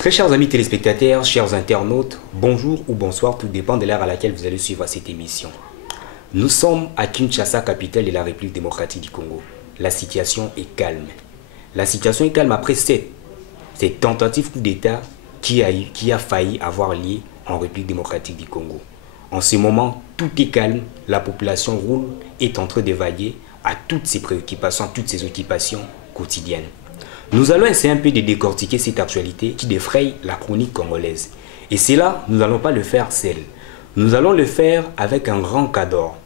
Très chers amis téléspectateurs, chers internautes, bonjour ou bonsoir, tout dépend de l'heure à laquelle vous allez suivre cette émission. Nous sommes à Kinshasa, capitale de la République démocratique du Congo. La situation est calme. La situation est calme après cette tentative coup d'État qui a failli avoir lieu en République démocratique du Congo. En ce moment, tout est calme, la population roule, est en train d'évaluer à toutes ses préoccupations, à toutes ses occupations quotidiennes. Nous allons essayer un peu de décortiquer cette actualité qui défraye la chronique congolaise. Et cela, nous n'allons pas le faire seul. Nous allons le faire avec un grand cadre,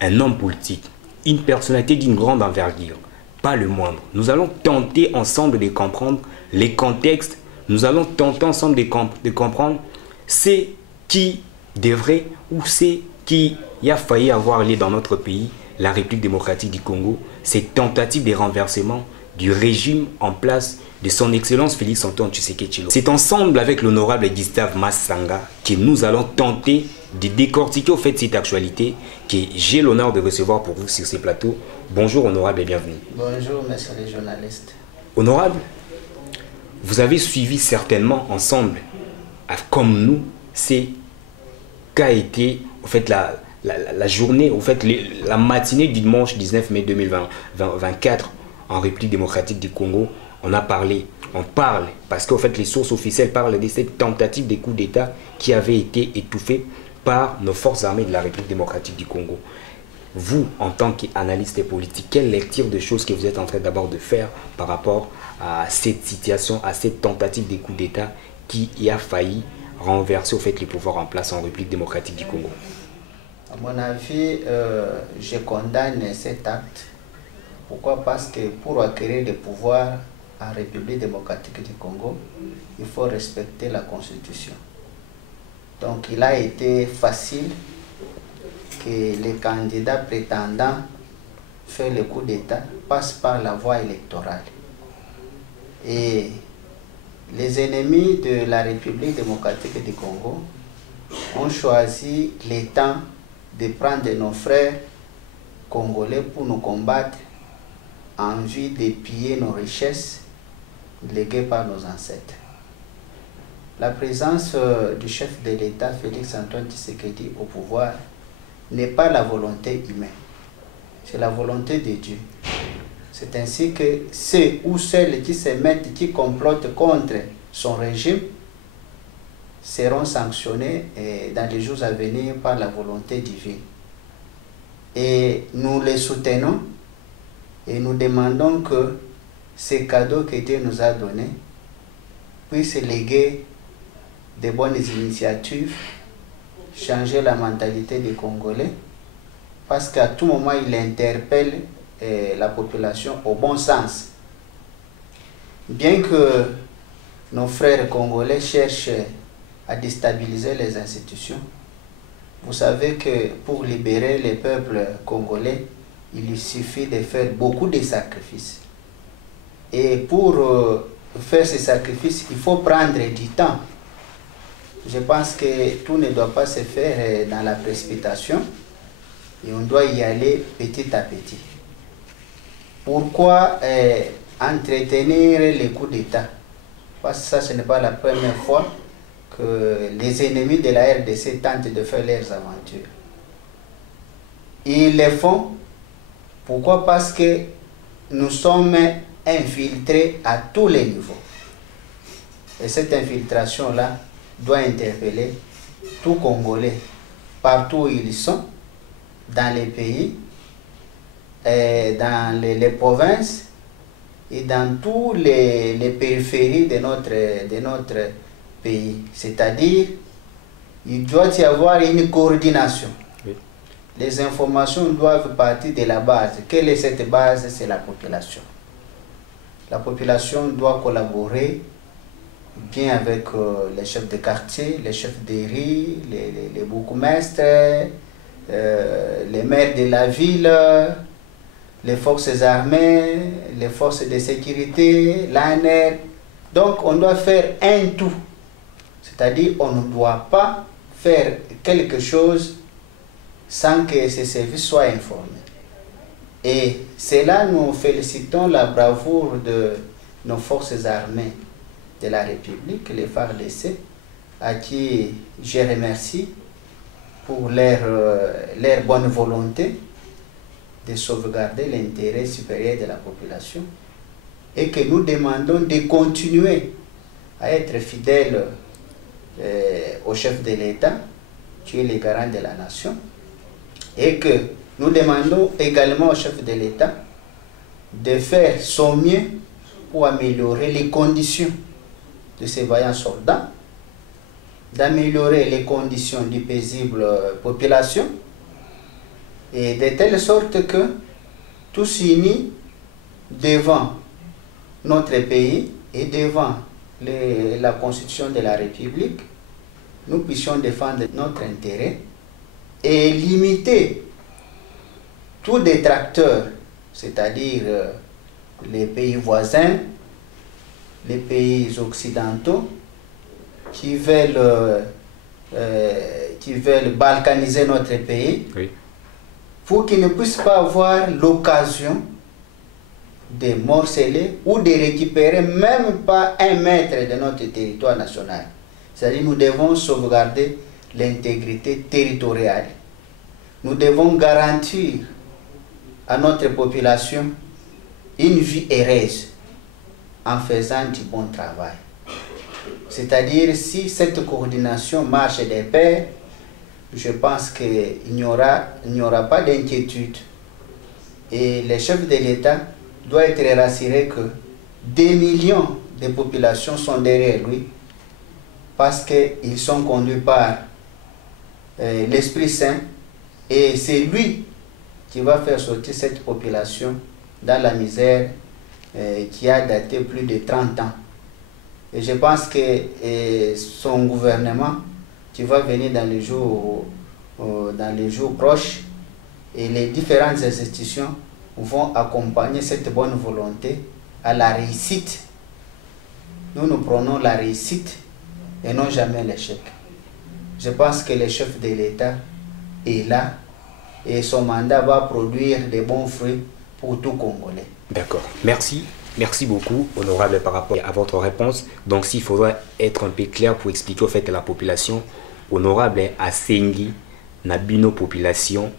un homme politique, une personnalité d'une grande envergure, pas le moindre. Nous allons tenter ensemble de comprendre les contextes, nous allons tenter ensemble de comprendre ce qui devrait ou ce qui a failli avoir lieu dans notre pays, la République démocratique du Congo, ces tentatives de renversement du régime en place de son Excellence Félix Antoine Tshisekedi Tshilombo. C'est ensemble avec l'honorable Gustave Massanga que nous allons tenter de décortiquer au fait cette actualité que j'ai l'honneur de recevoir pour vous sur ce plateau. Bonjour honorable et bienvenue. Bonjour messieurs les journalistes. Honorable, vous avez suivi certainement ensemble, comme nous, c'est qu'a été au fait la journée, au fait la matinée du dimanche 19 mai 2024 en République démocratique du Congo. On parle, parce qu'en fait les sources officielles parlent de cette tentative de coup d'État qui avait été étouffée par nos forces armées de la République démocratique du Congo. Vous, en tant qu'analyste politique, quelle lecture de choses que vous êtes en train d'abord de faire par rapport à cette situation, à cette tentative de coup d'État qui a failli renverser au fait les pouvoirs en place en République démocratique du Congo? À mon avis, je condamne cet acte. Pourquoi? Parce que pour acquérir le pouvoir en République démocratique du Congo, il faut respecter la Constitution. Donc il a été facile que les candidats prétendants faire le coup d'État passent par la voie électorale. Et les ennemis de la République démocratique du Congo ont choisi le temps de prendre nos frères congolais pour nous combattre en vue de piller nos richesses léguées par nos ancêtres. La présence du chef de l'État, Félix Antoine Tshisekedi, au pouvoir n'est pas la volonté humaine, c'est la volonté de Dieu. C'est ainsi que ceux ou celles qui se mettent, qui complotent contre son régime, seront sanctionnés dans les jours à venir par la volonté divine. Et nous les soutenons et nous demandons que ces cadeaux que Dieu nous a donnés puissent léguer de bonnes initiatives, changer la mentalité des Congolais, parce qu'à tout moment, il interpelle la population au bon sens. Bien que nos frères congolais cherchent à déstabiliser les institutions, vous savez que pour libérer le peuple congolais, il suffit de faire beaucoup de sacrifices. Et pour faire ces sacrifices, il faut prendre du temps. Je pense que tout ne doit pas se faire dans la précipitation et on doit y aller petit à petit. Pourquoi entretenir les coups d'État? Parce que ça, ce n'est pas la première fois que les ennemis de la RDC tentent de faire leurs aventures. Ils le font. Pourquoi? Parce que nous sommes infiltrés à tous les niveaux. Et cette infiltration-là doit interpeller tout Congolais, partout où ils sont, dans les pays, dans les provinces et dans tous les périphéries de notre pays. C'est-à-dire, il doit y avoir une coordination. Oui. Les informations doivent partir de la base. Quelle est cette base? C'est la population. La population doit collaborer bien avec les chefs de quartier, les chefs de riz, les bourgmestres, les maires de la ville, les forces armées, les forces de sécurité, l'ANR. Donc on doit faire un tout. C'est-à-dire on ne doit pas faire quelque chose sans que ces services soient informés. Et c'est là nous félicitons la bravoure de nos forces armées de la République, les FARDC, à qui je remercie pour leur bonne volonté de sauvegarder l'intérêt supérieur de la population et que nous demandons de continuer à être fidèles au chef de l'État, qui est le garant de la nation, et que nous demandons également au chef de l'État de faire son mieux pour améliorer les conditions de ces vaillants soldats, d'améliorer les conditions du paisible population, et de telle sorte que tous unis devant notre pays et devant la Constitution de la République, nous puissions défendre notre intérêt et limiter tout détracteur, c'est-à-dire les pays voisins, les pays occidentaux, qui veulent balkaniser notre pays, Oui. pour qu'ils ne puissent pas avoir l'occasion de morceler ou de récupérer même pas 1 mètre de notre territoire national. C'est-à-dire nous devons sauvegarder l'intégrité territoriale. Nous devons garantir à notre population une vie heureuse en faisant du bon travail. C'est-à-dire, si cette coordination marche de pair, je pense qu'il n'y aura pas d'inquiétude. Et le chef de l'État doit être rassuré que des millions de populations sont derrière lui parce qu'ils sont conduits par l'Esprit Saint et c'est lui qui va faire sortir cette population dans la misère qui a daté plus de 30 ans. Et je pense que son gouvernement qui va venir dans les jours proches et les différentes institutions vont accompagner cette bonne volonté à la réussite. Nous prenons la réussite et non jamais l'échec. Je pense que le chef de l'État est là et son mandat va produire de bons fruits pour tout Congolais. D'accord. Merci. Merci beaucoup, honorable, par rapport à votre réponse. Donc, s'il faudra être un peu clair pour expliquer au fait à la population, honorable a sengi na bino population,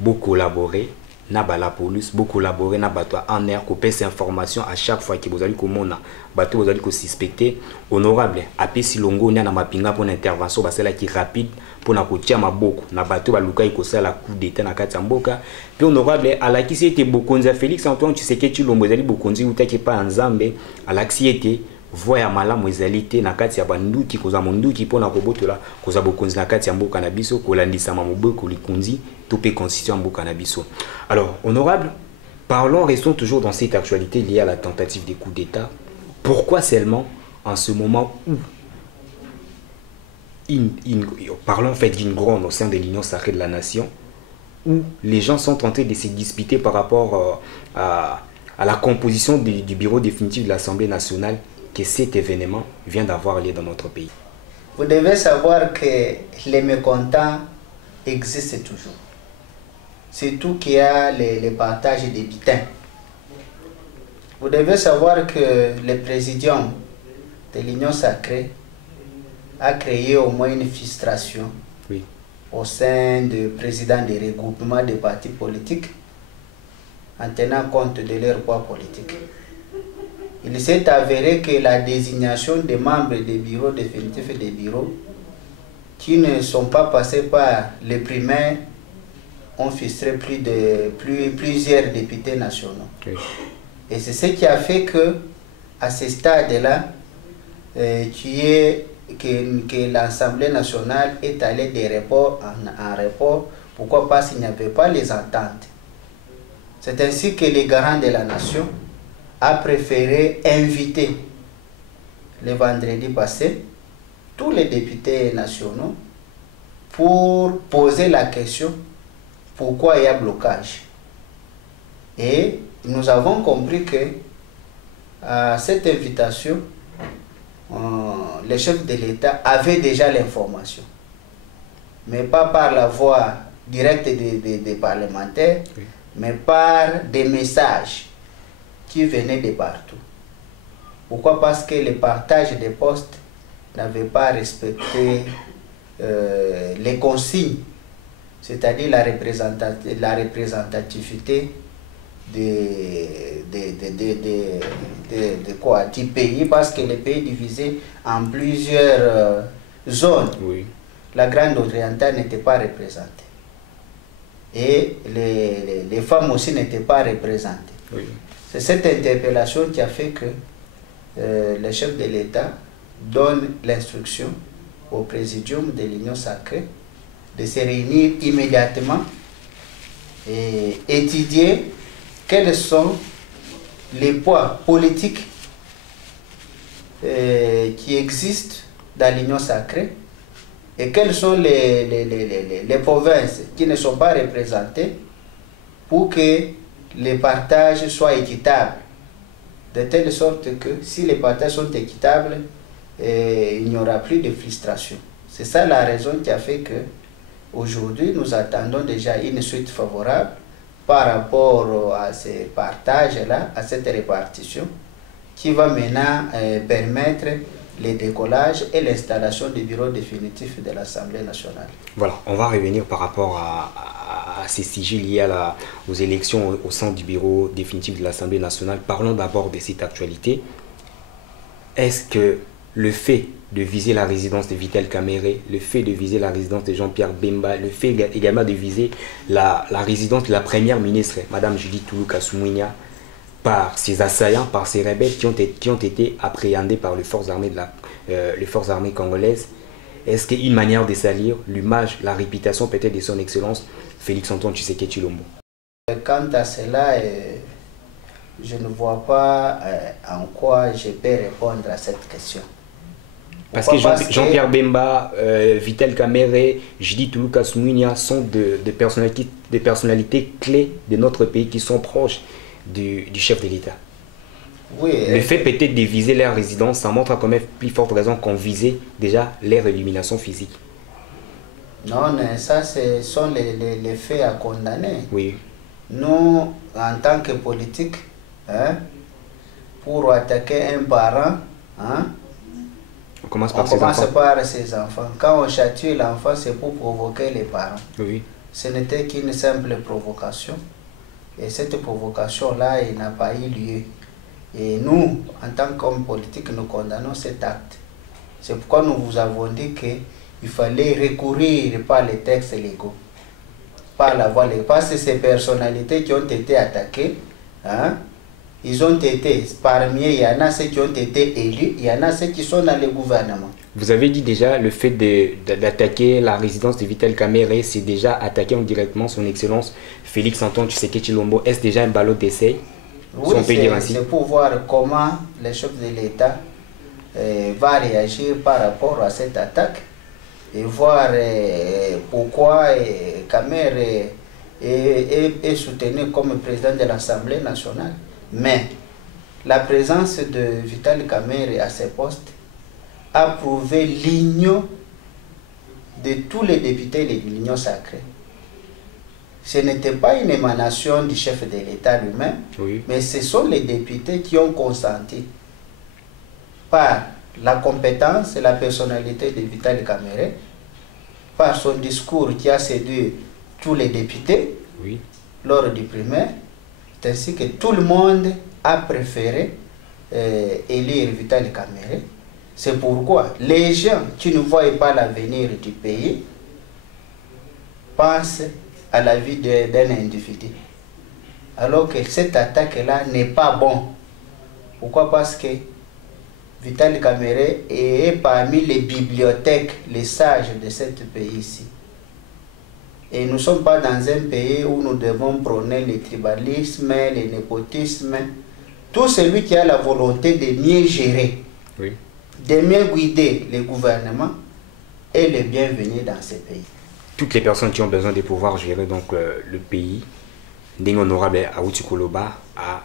beaucoup collaborer, na bala police, beaucoup collaborer na bato en air, ko pèse information à chaque fois que vous allez komona, bato vous allez ko suspecter, honorable a pesi longo na mapinga pour intervention basela qui rapide pour na kotia maboko na bato baluka iko sala coup d'état na kati mboka. Puis honorable alakisi était bokonza Félix Antoine Tshisekedi Tshilombo ezali bokonzi utaki pa nzambe alakisi était voya malamu ezalite na kati ya banduki koza monduki pona kobotola koza bokonzi na kati ya mboka na biso kolandisa maboko likunzi to pe constitution mboka na biso. Alors honorable, restons toujours dans cette actualité liée à la tentative de coup d'état. Pourquoi seulement en ce moment où parlons en fait d'une gronde au sein de l'Union sacrée de la nation, où les gens sont en train de se disputer par rapport à la composition du bureau définitif de l'Assemblée nationale, que cet événement vient d'avoir lieu dans notre pays. Vous devez savoir que les mécontents existent toujours. Surtout qu'il y a les partages des bitins. Vous devez savoir que le présidium de l'Union sacrée a créé au moins une frustration au sein du président des regroupements des partis politiques en tenant compte de leur poids politique. Il s'est avéré que la désignation des membres des bureaux définitifs et des bureaux qui ne sont pas passés par les primaires ont frustré plusieurs députés nationaux. Okay. Et c'est ce qui a fait que, à ce stade-là, que l'Assemblée nationale est allée des reports en report. Pourquoi? Parce qu'il n'y avait pas les ententes. C'est ainsi que les garants de la nation a préféré inviter le vendredi passé tous les députés nationaux pour poser la question pourquoi il y a blocage. Et nous avons compris que à cette invitation, le chef de l'État avait déjà l'information, mais pas par la voie directe des parlementaires, mais par des messages qui venaient de partout. Pourquoi? Parce que le partage des postes n'avait pas respecté les consignes, c'est-à-dire la représentativité du pays, parce que le pays est divisé en plusieurs zones. Oui. La Grande Orientale n'était pas représentée. Et les femmes aussi n'étaient pas représentées. Oui. C'est cette interpellation qui a fait que le chef de l'État donne l'instruction au présidium de l'Union sacrée de se réunir immédiatement et étudier quels sont les poids politiques qui existent dans l'Union sacrée et quelles sont les provinces qui ne sont pas représentées pour que les partages soient équitables, de telle sorte que si les partages sont équitables, il n'y aura plus de frustration. C'est ça la raison qui a fait que aujourd'hui nous attendons déjà une suite favorable par rapport à ces partages-là, à cette répartition, qui va maintenant permettre le décollage et l'installation du bureau définitif de l'Assemblée nationale. Voilà, on va revenir par rapport à ces sujets liés aux élections au sein du bureau définitif de l'Assemblée nationale. Parlons d'abord de cette actualité. Est-ce que le fait de viser la résidence de Vital Kamerhe, le fait de viser la résidence de Jean-Pierre Bemba, le fait également de viser la résidence de la première ministre, Madame Judith Toulouka Soumouinia, par ces assaillants, par ces rebelles qui ont été appréhendés par les forces armées congolaises, est-ce qu'une manière de salir l'image, la réputation peut-être de son excellence Félix-Antoine Tshisekedi Tshilombo? Quant à cela, je ne vois pas en quoi je peux répondre à cette question. Parce que Jean-Pierre Bemba, Vital Kamerhe, Judith Toulouka Soumouinia sont des personnalités clés de notre pays qui sont proches du chef de l'État. Oui, le fait peut-être de viser leur résidence, ça montre quand même plus forte raison qu'on visait déjà leur élimination physique. Non, mais ça, ce sont les faits à condamner. Oui. Nous, en tant que politique, hein, pour attaquer un parent, hein, on commence par ses enfants. Quand on chatue l'enfant, c'est pour provoquer les parents. Oui. Ce n'était qu'une simple provocation. Et cette provocation-là, il n'a pas eu lieu. Et nous, en tant qu'hommes politiques, nous condamnons cet acte. C'est pourquoi nous vous avons dit qu'il fallait recourir par les textes légaux, par la voie légale. Parce que ces personnalités qui ont été attaquées, hein, ils ont été, parmi eux, il y en a ceux qui ont été élus, il y en a ceux qui sont dans le gouvernement. Vous avez dit déjà le fait d'attaquer la résidence de Vital Kamerhe, c'est déjà attaquer indirectement son excellence Félix-Antoine Tshisekedi Tshilombo. Est-ce déjà un ballot d'essai? Oui, c'est pour voir comment le chef de l'État va réagir par rapport à cette attaque et voir pourquoi Kamerhe est soutenu comme président de l'Assemblée nationale. Mais la présence de Vital Kamerhe à ce poste a prouvé l'union de tous les députés de l'Union sacrée. Ce n'était pas une émanation du chef de l'État lui-même, oui, mais ce sont les députés qui ont consenti par la compétence et la personnalité de Vital Kamerhe, par son discours qui a séduit tous les députés, oui, lors du primaire, ainsi que tout le monde a préféré élire Vital Kamerhe. C'est pourquoi les gens qui ne voient pas l'avenir du pays pensent à la vie d'un individu. Alors que cette attaque-là n'est pas bonne. Pourquoi? Parce que Vital Kamerhe est parmi les bibliothèques, les sages de ce pays-ci. Et nous ne sommes pas dans un pays où nous devons prôner le tribalisme, le népotisme. Tout celui qui a la volonté de mieux gérer, oui, de mieux guider le gouvernement est le bienvenu dans ce pays. Toutes les personnes qui ont besoin de pouvoir gérer donc le pays, Ndenge honorable Awuti Koloba,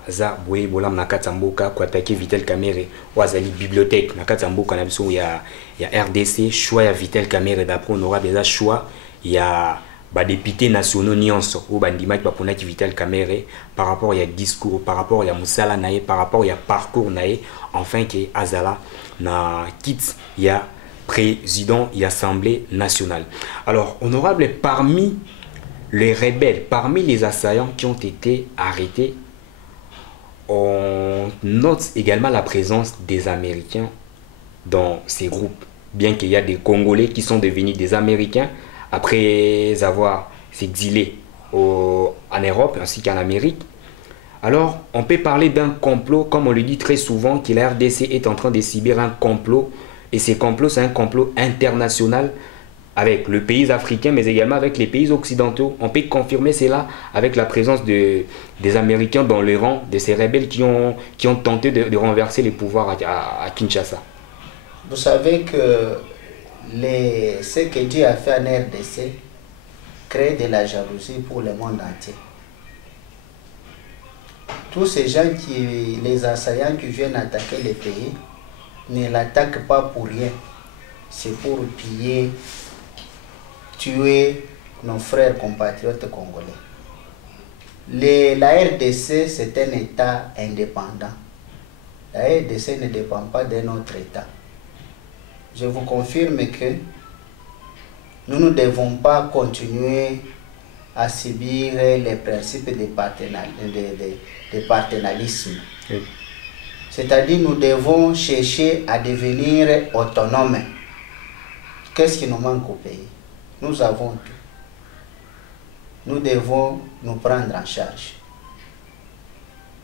Aza Boué Bolam Nakatamboka, pour attaquer Vital Kamerhe, ou Azali bibliothèque, Nakatamboka, il y a RDC, choix à Vital Kamerhe, d'après honorable, il y a choix, il y a députés nationaux nyonso ou bandimaki baponaki Vital Kamerhe par rapport à discours, par rapport à musala nae, par rapport à parcours nae, enfin que azala na kit ya président et assemblée nationale. Alors, honorable, parmi les rebelles, parmi les assaillants qui ont été arrêtés, on note également la présence des Américains dans ces groupes, bien qu'il y a des Congolais qui sont devenus des Américains après avoir s'exilé en Europe ainsi qu'en Amérique. Alors, on peut parler d'un complot, comme on le dit très souvent, que la RDC est en train de subir un complot, et ce complot, c'est un complot international avec le pays africain, mais également avec les pays occidentaux. On peut confirmer cela avec la présence des Américains dans le rang de ces rebelles qui ont tenté de renverser les pouvoirs à Kinshasa. Vous savez que ce que Dieu a fait en RDC crée de la jalousie pour le monde entier. Tous ces gens, les assaillants qui viennent attaquer le pays, ne l'attaquent pas pour rien. C'est pour piller, tuer nos frères compatriotes congolais. La RDC, c'est un État indépendant. La RDC ne dépend pas d'un autre État. Je vous confirme que nous ne devons pas continuer à subir les principes de partenarialisme. Oui. C'est-à-dire nous devons chercher à devenir autonomes. Qu'est-ce qui nous manque au pays? Nous avons tout. Nous devons nous prendre en charge.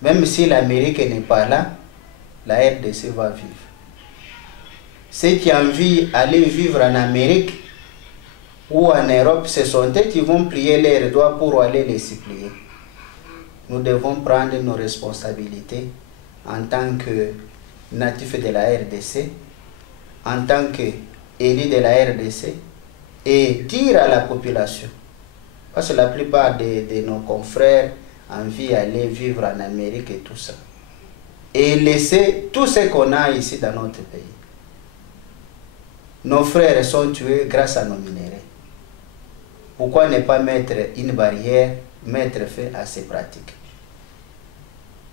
Même si l'Amérique n'est pas là, la RDC va vivre. Ceux qui ont envie d'aller vivre en Amérique ou en Europe, ce sont eux qui vont plier leurs doigts pour aller les supplier. Nous devons prendre nos responsabilités en tant que natifs de la RDC, en tant qu'élus de la RDC, et dire à la population, parce que la plupart de nos confrères ont envie d'aller vivre en Amérique et tout ça, et laisser tout ce qu'on a ici dans notre pays. Nos frères sont tués grâce à nos minéraux. Pourquoi ne pas mettre une barrière, mettre fin à ces pratiques?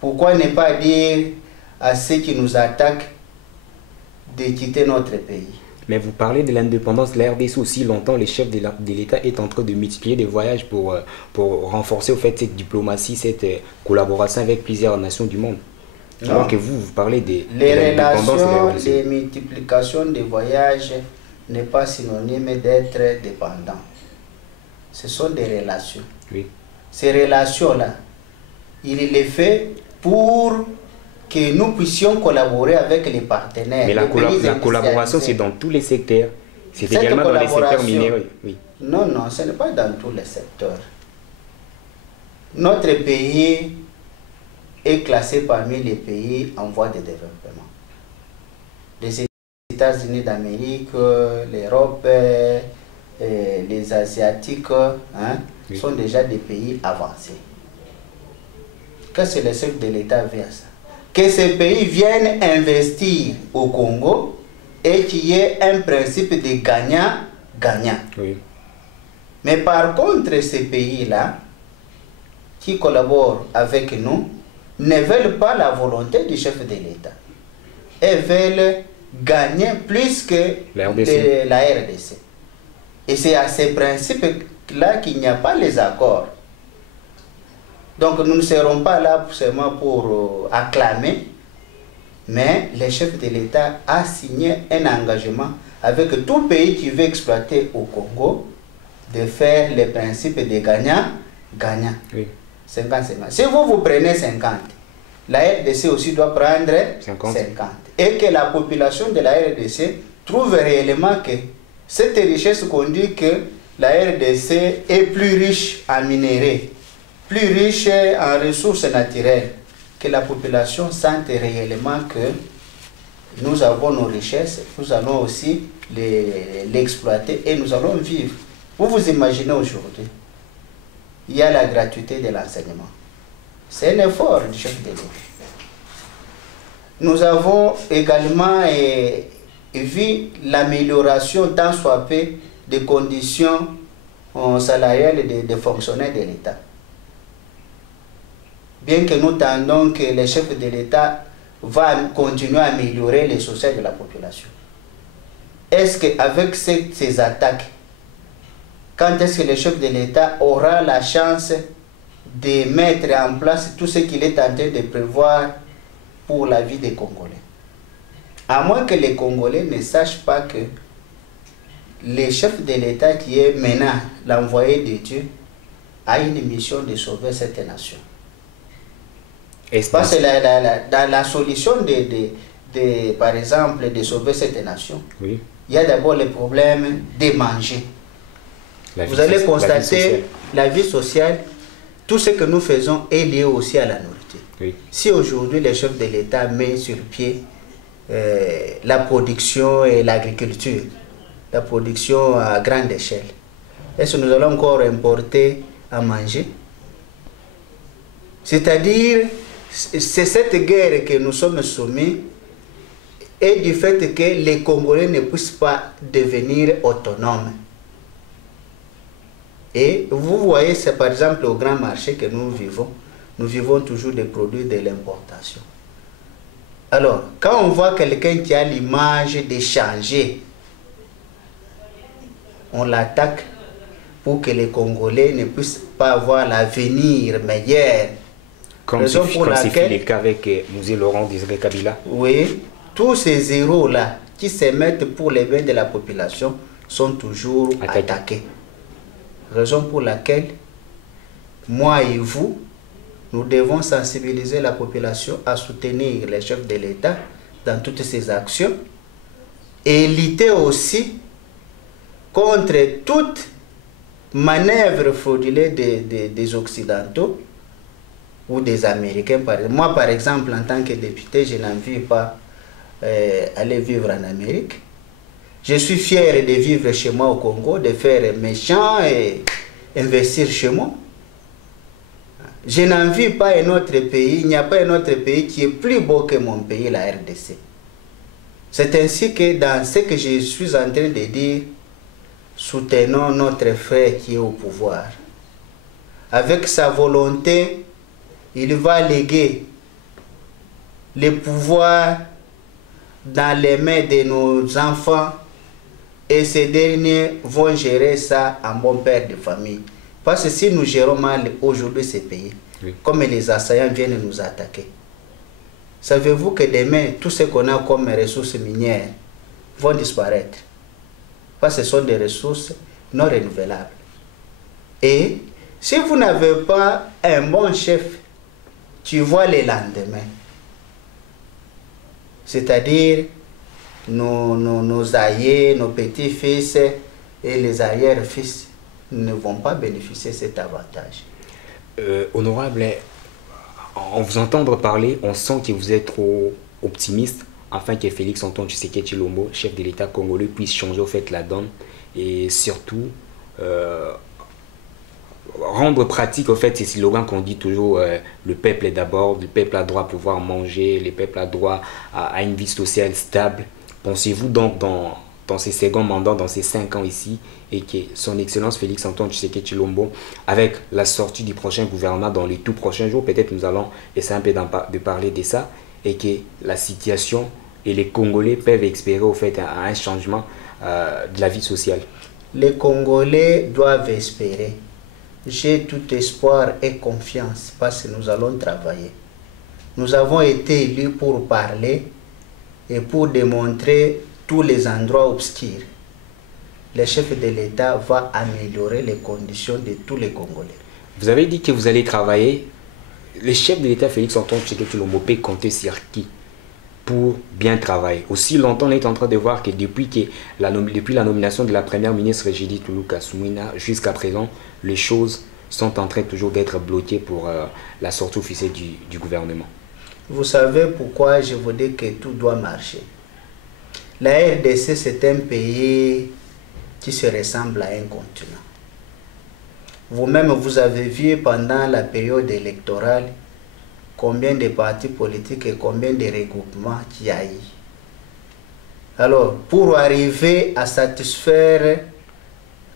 Pourquoi ne pas dire à ceux qui nous attaquent de quitter notre pays? Mais vous parlez de l'indépendance de la RDC aussi longtemps. Les chefs de l'État est en train de multiplier des voyages pour renforcer au fait cette diplomatie, cette collaboration avec plusieurs nations du monde. Non. Alors que vous parlez de l'indépendance de la RDC. Les multiplications des voyages n'est pas synonyme d'être dépendant. Ce sont des relations. Oui. Ces relations-là, il les fait pour que nous puissions collaborer avec les partenaires. Mais la collaboration, c'est dans tous les secteurs. C'est également dans les secteurs minéraux. Oui. Non, non, ce n'est pas dans tous les secteurs. Notre pays est classé parmi les pays en voie de développement. Les États-Unis d'Amérique, l'Europe, les Asiatiques oui. sont déjà des pays avancés. Qu'est-ce que le chef de l'État veut à ça? Que ces pays viennent investir au Congo et qu'il y ait un principe de gagnant-gagnant. Oui. Mais par contre, ces pays-là, qui collaborent avec nous, ne veulent pas la volonté du chef de l'État. Ils veulent gagner plus que la RDC. Et c'est à ces principes-là qu'il n'y a pas les accords. Donc nous ne serons pas là seulement pour acclamer, mais le chef de l'État a signé un engagement avec tout pays qui veut exploiter au Congo de faire les principes de gagnant-gagnant. Oui. 50-50. Si vous prenez 50, la RDC aussi doit prendre 50. Et que la population de la RDC trouve réellement que cette richesse qu'on dit que la RDC est plus riche en minéraux, plus riche en ressources naturelles, que la population sente réellement que nous avons nos richesses, nous allons aussi l'exploiter et nous allons vivre. Vous vous imaginez aujourd'hui, il y a la gratuité de l'enseignement. C'est un effort du chef de l'État. Nous avons également vu l'amélioration tant soit peu des conditions salariale des fonctionnaires de l'État. Bien que nous tendons que le chef de l'État va continuer à améliorer les social de la population. Est-ce qu'avec ces attaques, quand est-ce que le chef de l'État aura la chance de mettre en place tout ce qu'il est en train de prévoir pour la vie des Congolais? À moins que les Congolais ne sachent pas que le chef de l'État qui est maintenant l'envoyé de Dieu a une mission de sauver cette nation. Parce que dans la solution par exemple, de sauver cette nation, oui, il y a d'abord le problème de manger. Vous allez constater la vie sociale, tout ce que nous faisons est lié aussi à la nourriture. Oui. Si aujourd'hui le chef de l'État met sur pied la production et l'agriculture, la production à grande échelle, est-ce que nous allons encore importer à manger? C'est-à-dire, c'est cette guerre que nous sommes soumis et du fait que les Congolais ne puissent pas devenir autonomes. Et vous voyez, c'est par exemple au grand marché que nous vivons toujours des produits de l'importation. Alors, quand on voit quelqu'un qui a l'image d'échanger, on l'attaque pour que les Congolais ne puissent pas avoir l'avenir meilleur. Comme c'est fait le cas avec Mouzé Laurent Désiré Kabila. Oui, tous ces héros-là qui se mettent pour les biens de la population sont toujours attaqués. Raison pour laquelle, moi et vous, nous devons sensibiliser la population à soutenir les chefs de l'État dans toutes ces actions et lutter aussi contre toute manœuvre frauduleuse des Occidentaux ou des Américains. Moi, par exemple, en tant que député, je n'envie pas aller vivre en Amérique. Je suis fier de vivre chez moi au Congo, de faire mes champs et investir chez moi. Je n'envie pas un autre pays, il n'y a pas un autre pays qui est plus beau que mon pays, la RDC. C'est ainsi que dans ce que je suis en train de dire, soutenons notre frère qui est au pouvoir. Avec sa volonté, il va léguer le pouvoir dans les mains de nos enfants et ces derniers vont gérer ça en bon père de famille. Parce que si nous gérons mal aujourd'hui ces pays, oui, comme les assaillants viennent nous attaquer, savez-vous que demain, tout ce qu'on a comme ressources minières vont disparaître? Parce que ce sont des ressources non renouvelables. Et si vous n'avez pas un bon chef, tu vois les lendemains. C'est-à-dire nos aïeux, nos petits-fils et les arrière-fils ne vont pas bénéficier de cet avantage. Honorable, en vous entendre parler, on sent que vous êtes trop optimiste afin que Félix Antoine Tshisekedi Tshilombo, chef de l'État congolais, puisse changer au fait la donne et surtout rendre pratique au fait ces slogans qu'on dit toujours, le peuple est d'abord, le peuple a droit à pouvoir manger, le peuple a droit à une vie sociale stable. Pensez-vous donc dans ces seconds mandats, dans ces 5 ans ici, et que son Excellence Félix Antoine Tshisekedi Tshilombo, avec la sortie du prochain gouvernement dans les tout prochains jours, peut-être nous allons essayer un peu de parler de ça, et que la situation et les Congolais peuvent espérer au fait un changement de la vie sociale? Les Congolais doivent espérer. J'ai tout espoir et confiance parce que nous allons travailler. Nous avons été élus pour parler et pour démontrer tous les endroits obscurs. Le chef de l'État va améliorer les conditions de tous les Congolais. Vous avez dit que vous allez travailler. Le chef de l'État, Félix Antoine Tshisekedi Tshilombo, peut compter sur qui pour bien travailler? Aussi longtemps, on est en train de voir que depuis la nomination de la première ministre Judith Tuluka-Sumina jusqu'à présent, les choses sont en train toujours d'être bloquées pour la sortie officielle du gouvernement. Vous savez pourquoi je vous dis que tout doit marcher? La RDC, c'est un pays qui se ressemble à un continent. Vous-même, vous avez vu pendant la période électorale combien de partis politiques et combien de regroupements qu'il y a eu. Alors, pour arriver à satisfaire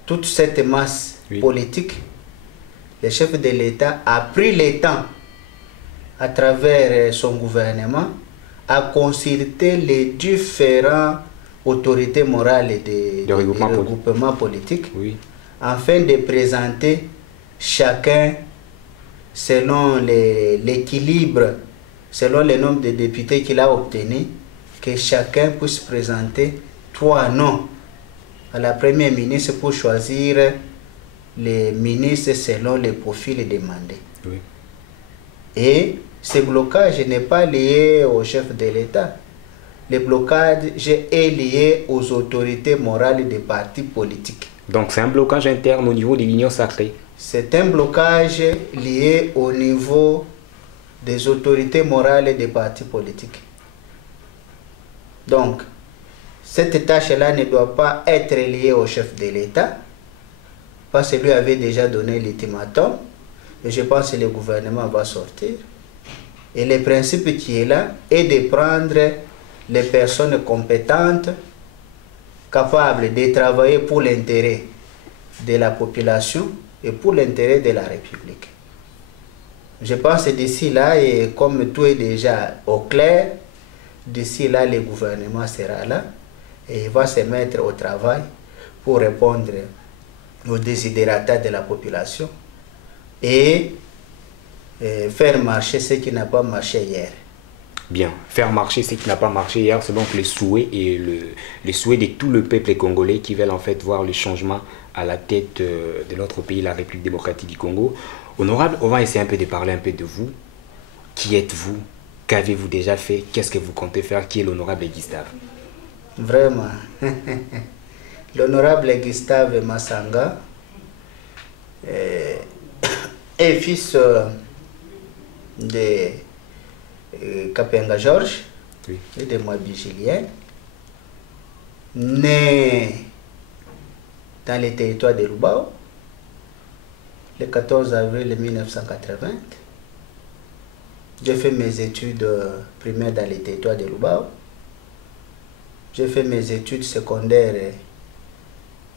toute cette masse politique, le chef de l'État a pris le temps, à travers son gouvernement, à consulter les différentes autorités morales de regroupement politique, afin de présenter chacun selon l'équilibre, selon le nombre de députés qu'il a obtenu, que chacun puisse présenter 3 noms à la première ministre pour choisir les ministres selon les profils demandés. Et ce blocage n'est pas lié au chef de l'État. Le blocage est lié aux autorités morales des partis politiques. Donc c'est un blocage interne au niveau de l'Union sacrée. C'est un blocage lié au niveau des autorités morales des partis politiques. Donc, cette tâche-là ne doit pas être liée au chef de l'État, parce que lui avait déjà donné l'ultimatum, et je pense que le gouvernement va sortir. Et le principe qui est là est de prendre les personnes compétentes, capables de travailler pour l'intérêt de la population et pour l'intérêt de la République. Je pense que d'ici là, et comme tout est déjà au clair, d'ici là, le gouvernement sera là et il va se mettre au travail pour répondre aux desiderata de la population et faire marcher ce qui n'a pas marché hier. Bien, faire marcher ce qui n'a pas marché hier, c'est donc le souhait et le souhait de tout le peuple congolais qui veulent en fait voir le changement à la tête de notre pays, la République démocratique du Congo. Honorable, on va essayer un peu de parler un peu de vous. Qui êtes-vous? Qu'avez-vous déjà fait? Qu'est-ce que vous comptez faire? Qui est l'honorable Gustave? Vraiment. L'honorable Gustave Massanga est fils de Kapenga Georges et de Mwabi Julien, né dans les territoires de Lubao le 14 avril 1980. J'ai fait mes études primaires dans les territoires de Lubao. J'ai fait mes études secondaires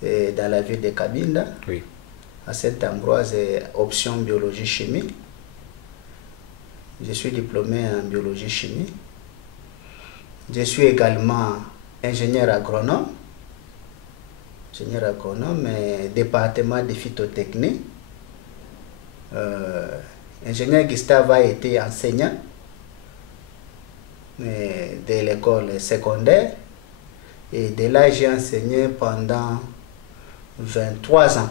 dans la ville de Kabinda, à Saint-Ambroise, option biologie-chimie. Je suis diplômé en biologie-chimie. Je suis également ingénieur agronome, département de phytotechnie. Ingénieur Gustave a été enseignant de l'école secondaire et de là j'ai enseigné pendant 23 ans.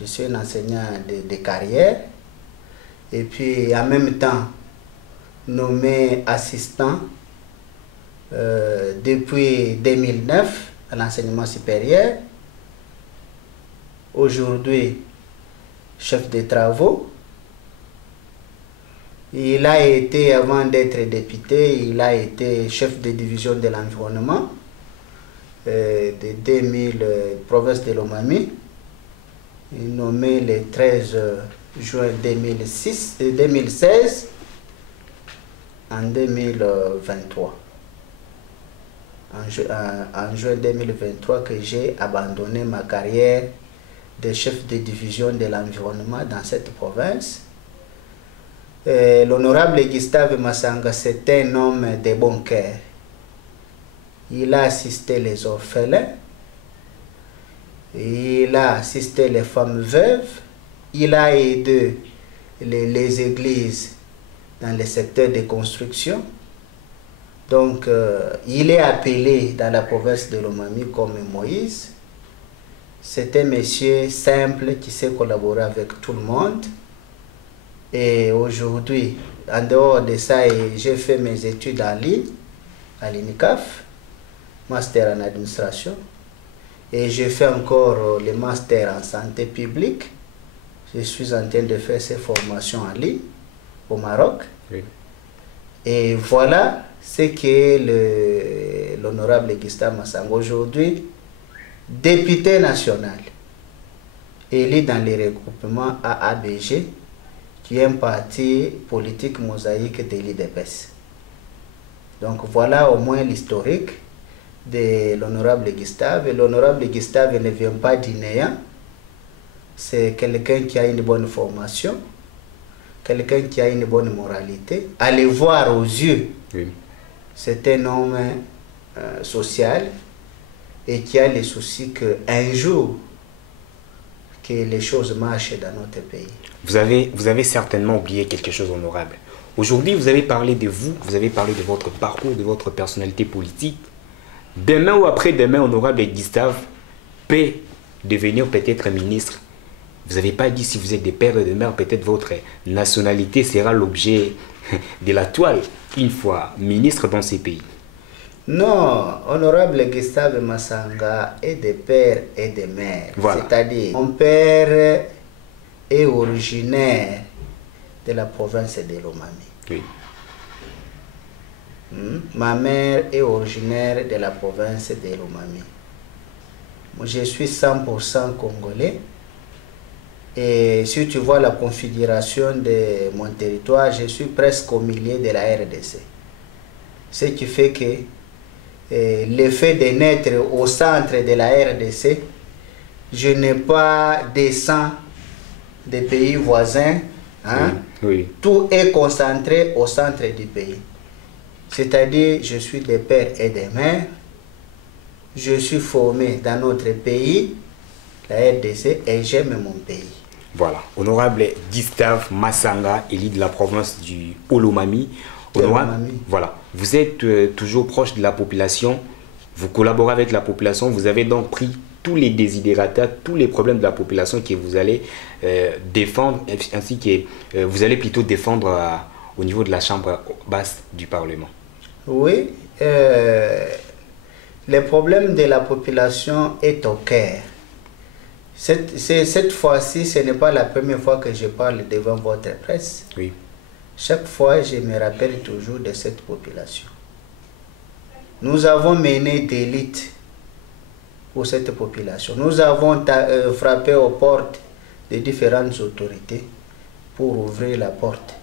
Je suis un enseignant de carrière et puis en même temps nommé assistant depuis 2009 à l'enseignement supérieur. Aujourd'hui, chef de travaux. Il a été, avant d'être député, il a été chef de division de l'environnement de 2000, province de Lomami. Il est nommé le 13 juin 2016 en 2023. En juin 2023 que j'ai abandonné ma carrière de chef de division de l'environnement dans cette province. L'honorable Gustave Massanga, c'est un homme de bon cœur. Il a assisté les orphelins, il a assisté les femmes veuves, il a aidé les églises dans le secteur de construction. Donc, il est appelé dans la province de Lomami comme Moïse. C'est un monsieur simple qui sait collaborer avec tout le monde. Et aujourd'hui, en dehors de ça, j'ai fait mes études en ligne à l'UNICAF, master en administration. Et j'ai fait encore le master en santé publique. Je suis en train de faire ces formations en ligne au Maroc. Oui. Et voilà ce qu'est l'honorable Gustave Massanga aujourd'hui. Député national, élu dans les regroupements AABG, qui est un parti politique mosaïque de l'IDPS. Donc voilà au moins l'historique de l'honorable Gustave. L'honorable Gustave ne vient pas du néant, c'est quelqu'un qui a une bonne formation, quelqu'un qui a une bonne moralité. À le voir aux yeux, oui. C'est un homme social et qui a le souci qu'un jour, que les choses marchent dans notre pays. Vous avez certainement oublié quelque chose honorable. Aujourd'hui, vous avez parlé de vous, vous avez parlé de votre parcours, de votre personnalité politique. Demain ou après-demain, honorable Gustave peut devenir peut-être ministre. Vous n'avez pas dit si vous êtes des pères et des mères, peut-être votre nationalité sera l'objet de la toile une fois ministre dans ces pays. Non, honorable Gustave Massanga est des pères et des mères. Voilà. C'est-à-dire, mon père est originaire de la province de Lomami. Oui. Ma mère est originaire de la province de Lomami. Moi, je suis 100% congolais. Et si tu vois la configuration de mon territoire, je suis presque au milieu de la RDC. Ce qui fait que le fait de naître au centre de la RDC, je n'ai pas de sang des pays voisins. Hein? Oui, oui. Tout est concentré au centre du pays. C'est-à-dire, je suis des pères et des mères. Je suis formé dans notre pays, la RDC, et j'aime mon pays. Voilà. Honorable Gustave Massanga, élu de la province du Olomami. Voilà. Vous êtes toujours proche de la population, vous collaborez avec la population, vous avez donc pris tous les désidératas, tous les problèmes de la population que vous allez défendre, ainsi que vous allez plutôt défendre au niveau de la chambre basse du Parlement. Oui, le problème de la population est au cœur. Cette fois-ci, ce n'est pas la première fois que je parle devant votre presse. Oui. Chaque fois, je me rappelle toujours de cette population. Nous avons mené des luttes pour cette population. Nous avons frappé aux portes de différentes autorités pour ouvrir la porte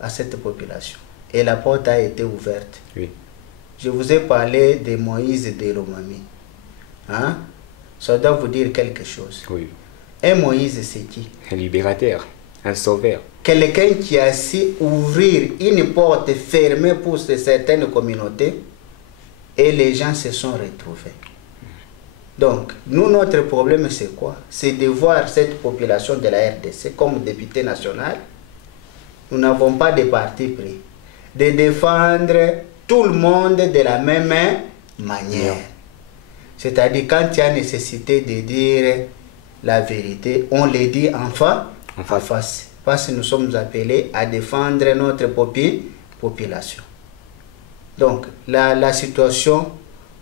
à cette population. Et la porte a été ouverte. Oui. Je vous ai parlé de Moïse de Lomami. Hein? Ça doit vous dire quelque chose. Oui. Et Moïse, c'est qui? Un libérateur, un sauveur. Quelqu'un qui a su ouvrir une porte fermée pour certaines communautés et les gens se sont retrouvés. Donc, nous, notre problème, c'est quoi? C'est de voir cette population de la RDC comme député national. Nous n'avons pas de parti pris. De défendre tout le monde de la même manière. C'est-à-dire, quand il y a nécessité de dire la vérité, on le dit en face. Parce que nous sommes appelés à défendre notre population. Donc, la situation,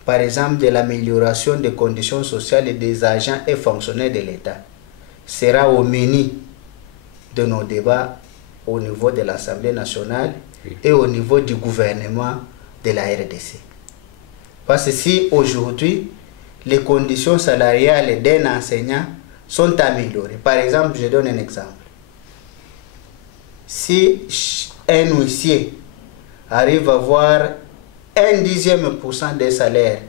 par exemple, de l'amélioration des conditions sociales et des agents et fonctionnaires de l'État sera au menu de nos débats au niveau de l'Assemblée nationale et au niveau du gouvernement de la RDC. Parce que si aujourd'hui, les conditions salariales d'un enseignant sont améliorées. Par exemple, je donne un exemple. Si un huissier arrive à avoir 1/10% des salaires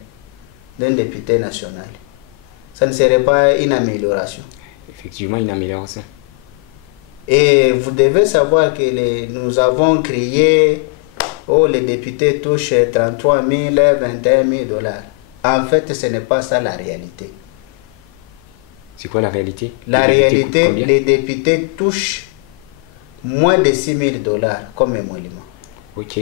d'un député national, ça ne serait pas une amélioration. Effectivement, une amélioration. Et vous devez savoir que nous avons créé, les députés touchent 33 000, 21 000 dollars. En fait, ce n'est pas ça la réalité. C'est quoi la réalité? La réalité, les députés touchent moins de 6 000 dollars comme émolument. Ok.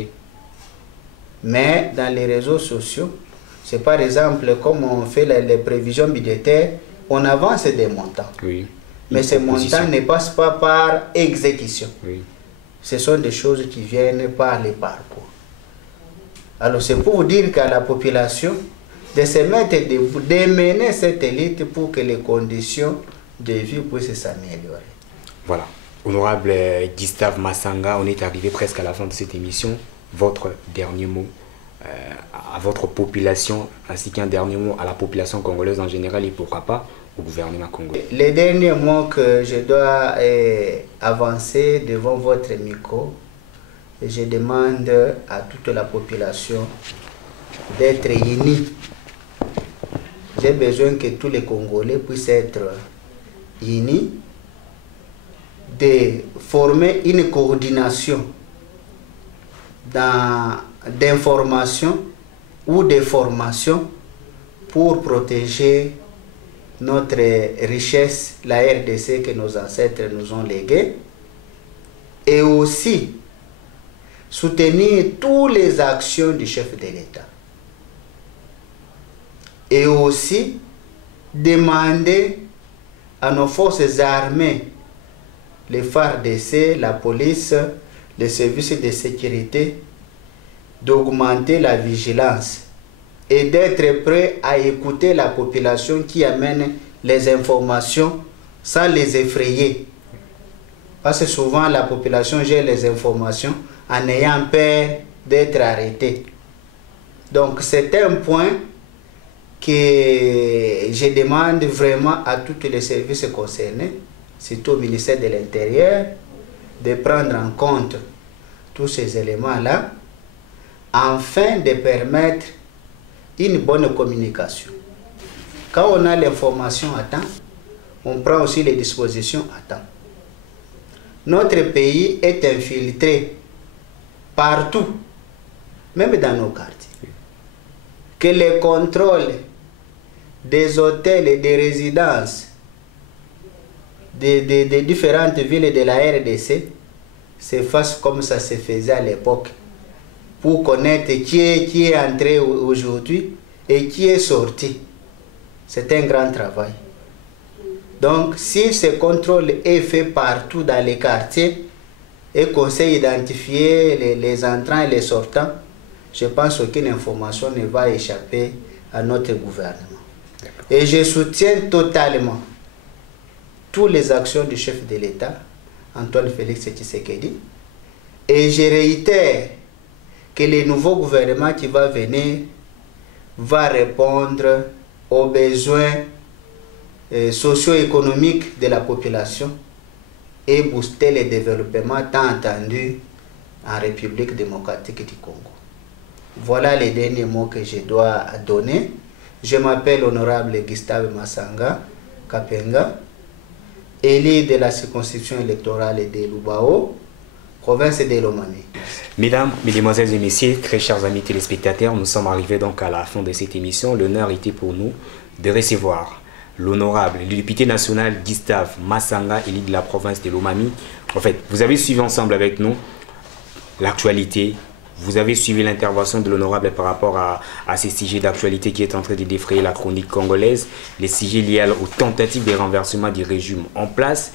Mais dans les réseaux sociaux, c'est par exemple comme on fait les prévisions budgétaires, on avance des montants. Oui. Mais ces montants ne passent pas par exécution. Oui. Ce sont des choses qui viennent par les parcours. Alors c'est pour vous dire qu'à la population, de se mettre de mener cette élite pour que les conditions de vie puissent s'améliorer. Voilà. Honorable Gustave Massanga, on est arrivé presque à la fin de cette émission. Votre dernier mot à votre population, ainsi qu'un dernier mot à la population congolaise en général et pourquoi pas au gouvernement congolais. Les derniers mots que je dois avancer devant votre micro, je demande à toute la population d'être unis. J'ai besoin que tous les Congolais puissent être Unis de former une coordination d'information ou de formation pour protéger notre richesse, la RDC que nos ancêtres nous ont léguée, et aussi soutenir toutes les actions du chef de l'État. Et aussi demander à nos forces armées, les FARDC, la police, les services de sécurité, d'augmenter la vigilance et d'être prêt à écouter la population qui amène les informations sans les effrayer. Parce que souvent la population gère les informations en ayant peur d'être arrêtée. Donc c'est un point que je demande vraiment à tous les services concernés, surtout au ministère de l'Intérieur, de prendre en compte tous ces éléments-là, afin de permettre une bonne communication. Quand on a l'information à temps, on prend aussi les dispositions à temps. Notre pays est infiltré partout, même dans nos quartiers. Que les contrôles des hôtels et des résidences des différentes villes de la RDC se fassent comme ça se faisait à l'époque, pour connaître qui est entré aujourd'hui et qui est sorti. C'est un grand travail. Donc, si ce contrôle est fait partout dans les quartiers et qu'on sait identifier les entrants et les sortants, je pense qu'aucune information ne va échapper à notre gouvernement. Et je soutiens totalement toutes les actions du chef de l'État, Antoine Félix Tshisekedi, et je réitère que le nouveau gouvernement qui va venir va répondre aux besoins socio-économiques de la population et booster le développement tant attendu en République démocratique du Congo. Voilà les derniers mots que je dois donner. Je m'appelle Honorable Gustave Massanga Kapenga, élu de la circonscription électorale de Lubao, province de Lomami. Mesdames, mesdemoiselles et messieurs, très chers amis téléspectateurs, nous sommes arrivés donc à la fin de cette émission. L'honneur était pour nous de recevoir l'honorable, le député national Gustave Massanga, élu de la province de Lomami. En fait, vous avez suivi ensemble avec nous l'actualité. Vous avez suivi l'intervention de l'honorable par rapport à ces sujets d'actualité qui est en train de défrayer la chronique congolaise, les sujets liés aux tentatives de renversement du régime en place.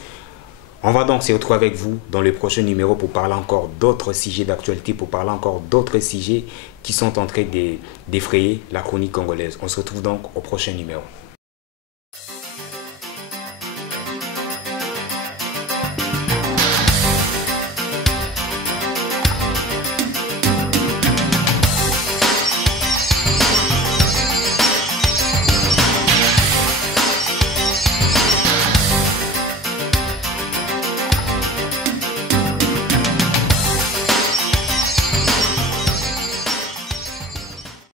On va donc se retrouver avec vous dans le prochain numéro pour parler encore d'autres sujets d'actualité, pour parler encore d'autres sujets qui sont en train de défrayer la chronique congolaise. On se retrouve donc au prochain numéro.